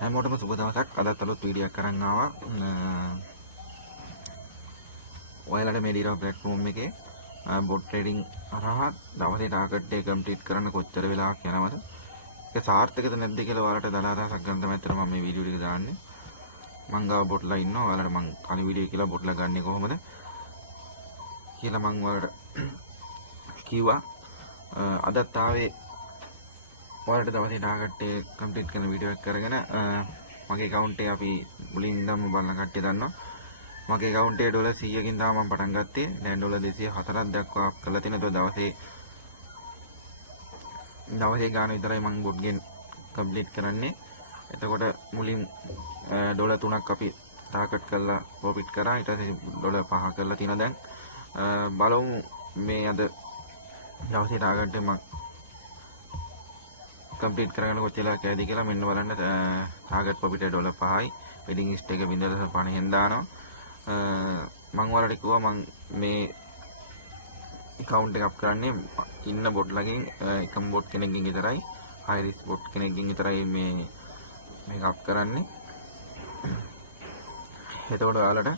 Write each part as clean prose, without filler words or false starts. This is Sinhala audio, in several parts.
හැමෝටම සුබ දවසක්. අදත් අලුත් වීඩියෝ එකක් අරන් ආවා. ඔයාලට මේ ඩීරෝ ප්ලැට්ෆෝම් එකේ බොට් ට්‍රේඩින් හරහා දවසේ ටාගට් එක කම්ප්ලීට් කරන්න කොච්චර වෙලාවක් යනවද? ඒක සාර්ථකද නැද්ද කියලා ඔයාලට දලා අදහසක් ගන්න තමයි අතට මම මේ වීඩියෝ ටික දාන්නේ. මං ගාව බොට්ලා ඉන්නවා. ඔයාලට මං කලින් වීඩියෝ කියලා බොට්ලා ගන්නේ කොහොමද කියලා මං ඔයාලට කිව්වා. අදත් ආවේ ඔයාලට දවසේ ටාගට් එක කම්ප්ලීට් කරන වීඩියෝ එකක් කරගෙන මගේ account එක අපි මුලින් ඉඳන්ම බලන කට්ටිය දන්නවා. මගේ account එකේ ඩොලර් 100කින් තමයි මම පටන් ගත්තේ. දැන් ඩොලර් 204ක් දක්වා කරලා තියෙනවා. දවසේ ගාන විතරයි මම බොට් ගෙන් කම්ප්ලීට් කරන්නේ. එතකොට මුලින් ඩොලර් 3ක් අපි ටාගට් කරලා ප්‍රොෆිට් කරා. ඊට පස්සේ ඩොලර් 5 කරලා තියෙනවා. දැන් බලමු මේ අද දවසේ ටාගට් එක මම කම්ප්ලීට් කරගෙන කොච්චර කෑද කියලා. මෙන්න බලන්න ටාගට් ප්‍රොෆිට් එක ඩොලර් 5යි. වෙඩින් ලිස්ට් එක 0.5ෙන් දානවා. මම ඔයාලට කිව්වා මම මේ account එක අප් කරන්නේ ඉන්න බොට් ලගෙන් එකම බොට් කෙනෙක්ගෙන් විතරයි. high risk බොට් කෙනෙක්ගෙන් විතරයි මේක අප් කරන්නේ. එතකොට ඔයාලට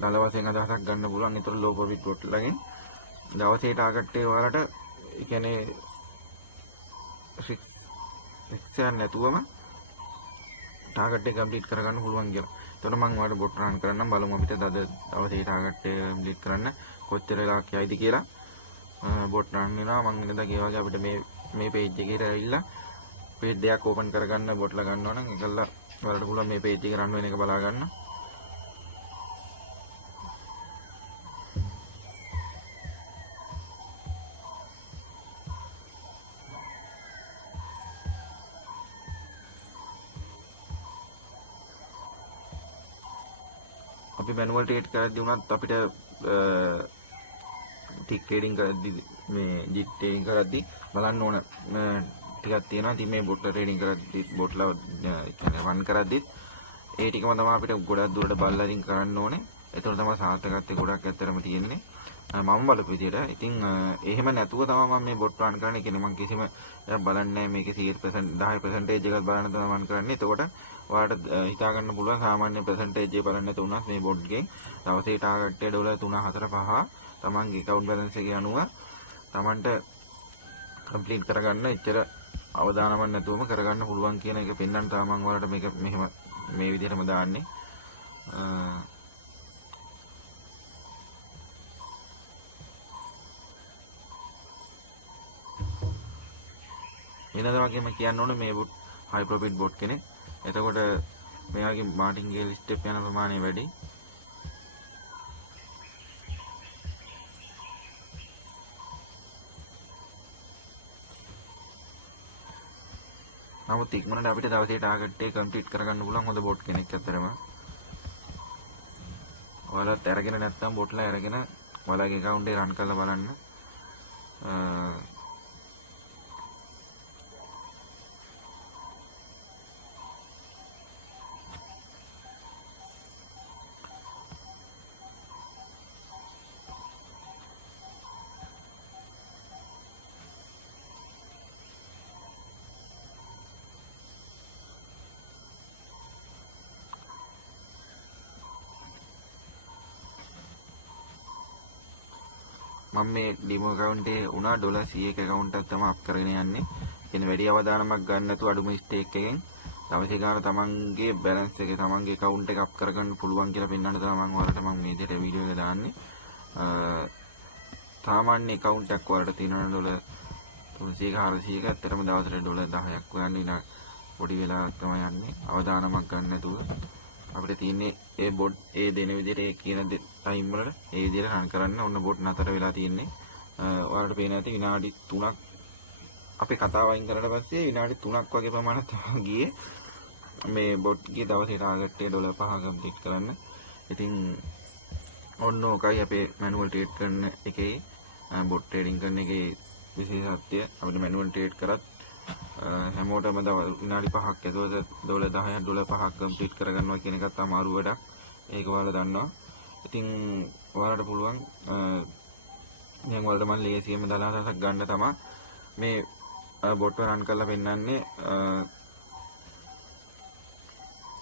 දල වශයෙන් අදහසක් ගන්න පුළුවන්. ඒතර low profit බොට් ලගෙන් දවසේ ටාගට් එක ඔයාලට ඒ කියන්නේ රිස්ක් නැතුවම ටාගට් එක කම්ප්ලීට් කරගන්න පුළුවන් කියලා. එතකොට මම ඔයාලට බොට් රන් කරන්නම්. බලමු අපිට අද දවසේ ටාගට් එක කම්ප්ලීට් කරන්න කොච්චර වෙලාවක් යයිද කියලා. බොට් රන් වෙනවා. මම ඉඳලා ගියා වගේ අපිට මේ page එකේට ඇවිල්ලා page දෙකක් open කරගන්න බොට්ලා ගන්නවා නම් ඒකල්ලා ඔයාලට පුළුවන් මේ page එක රන් වෙන එක බලා ගන්න. අපි මැනුවල් ට්‍රේඩ් කරද්දී උනත් අපිට ටික් ට්‍රේඩින් කරද්දී මේ ජිට් ට්‍රේඩින් කරද්දී බලන්න ඕන ටිකක් තියෙනවා. ඉතින් මේ බොට් ට්‍රේඩින් කරද්දී බොට්ලා කියන්නේ රන් කරද්දී ඒ ටිකම තමයි අපිට ගොඩක් දුරට බලලා ඉතින් කරන්න ඕනේ. ඒතකොට තමයි සාර්ථකත්වය ගොඩක් ඇත්තටම තියෙන්නේ. මම බලපු විදියට. ඉතින් එහෙම නැතුව තමයි මම මේ බොට් රන් කරන්නේ. කියන්නේ මම කිසිම එකක් බලන්නේ නැහැ. මේකේ 100% 10% එකක් බලන්න තමයි මම කරන්නේ. එතකොට ඔයාලට හිතා ගන්න පුළුවන් සාමාන්‍ය percentage එක බලන්න නැතුව උනත් මේ බොට් එකෙන් දවසේ ටාගට් එක ඩොලර් 3 4 5 තමන්ගේ account balance එකේ අනුව තමන්ට කම්ප්ලීට් කරගන්න එච්චර අවදානමක් නැතුවම කරගන්න පුළුවන් කියන එක පෙන්වන්න තමයි මම ඔයාලට මේක මෙහෙම මේ විදිහටම දාන්නේ. වෙනද වගේම කියන්න ඕනේ මේ බොට් high profit බොට් කෙනෙක්. එතකොට මෙයාගේ මාටින්ගේල් ස්ටෙප් යන ප්‍රමාණය වැඩි. නමුත් ඉක්මනට අපිට දවසේ ටාගට් එක කම්ප්ලීට් කරගන්න පුළුවන් හොඳ බොට් කෙනෙක් අතරම. ඔයාලත් අරගෙන නැත්නම් බොට්ලා අරගෙන ඔයාලගේ account එක රන් කරලා බලන්න. මම මේ ඩිමෝ account එකේ උනා ඩොලර් 100ක account එකක් තමයි අප් කරගෙන යන්නේ. කියන්නේ වැඩි අවදානමක් ගන්න නැතුව අඩුම ස්ටේක් එකෙන් දවසේ ගාන තමන්ගේ බැලන්ස් එකේ තමන්ගේ account එක අප් කරගන්න පුළුවන් කියලා පෙන්වන්න තමයි මම ඔයාලට මේ විදිහට වීඩියෝ එක දාන්නේ. සාමාන්‍ය account එකක් ඔයාලට තියෙනවා ඩොලර් 300ක 400ක ඇත්තටම දවසට ඩොලර් 10ක් හොයන්න ඉන්න පොඩි වෙලාවක් තමයි යන්නේ. අවදානමක් ගන්න නැතුව අපිට තියෙන්නේ ඒ බොට් ඒ දෙන විදිහට ඒ කියන ටයිම් වලට ඒ විදිහට රන් කරන්න. ඔන්න බොට් නතර වෙලා තියෙන්නේ. ඔයාලට පේන ඇති විනාඩි 3ක් අපේ කතාව අයින් කරලා පස්සේ විනාඩි 3ක් වගේ ප්‍රමාණයක් තමයි ගියේ මේ බොට් ගේ දවසේ ටාගට් එක ඩොලර් 5 කම්ප්ලීට් කරන්න. ඉතින් ඔන්න ඔකයි අපේ මැනුවල් ට්‍රේඩ් කරන එකේ බොට් ට්‍රේඩින් කරන එකේ විශේෂත්වය. අපිට මැනුවල් ට්‍රේඩ් කරත් හැමෝටම විනාඩි 5ක් ඇතුළත ඩොලර් 10ක් ඩොලර් 5ක් කම්ප්ලීට් කරගන්නවා කියන එකත් අමාරු වැඩක්. ඒක ඔයාලා දන්නවා. ඉතින් ඔයාලට පුළුවන් දැන් ඔයාලට මම ලේසියෙන්ම දලාසක් ගන්න තමයි මේ බොට් රන් කරලා පෙන්නන්නේ.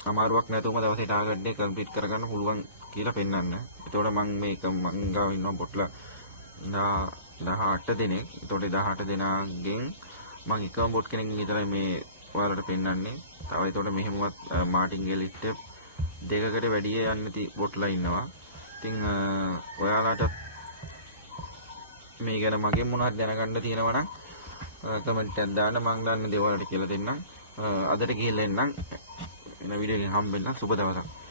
අමාරුවක් නැතුවම දවසේ ටාගට් එක කම්ප්ලීට් කරගන්න පුළුවන් කියලා පෙන්වන්න. එතකොට මම මේක මං ගාව ඉන්නවා බොට්ලා 18 දෙනෙක්. එතකොට 18 දෙනාගෙන් මං එකම බොට් කෙනෙක්ගෙන් විතරයි මේ ඔයාලට පෙන්වන්නේ. තව එතකොට මෙහෙමවත් මාටින්ගේ ලිස්ට් දෙකකට වැඩි යන්නේ නැති බොට්ලා ඉන්නවා. ඉතින් ඔයාලට මේ ගැන මගෙන් මොනවද දැනගන්න තියෙනවා නම් කමෙන්ට් එකක් දාන්න. මං දන්න දේවල් වලට කියලා දෙන්නම්. අදට ගිහිල්ලා එන්නම්. වෙන වීඩියෝ එකකින් හම්බෙන්න. සුබ දවසක්.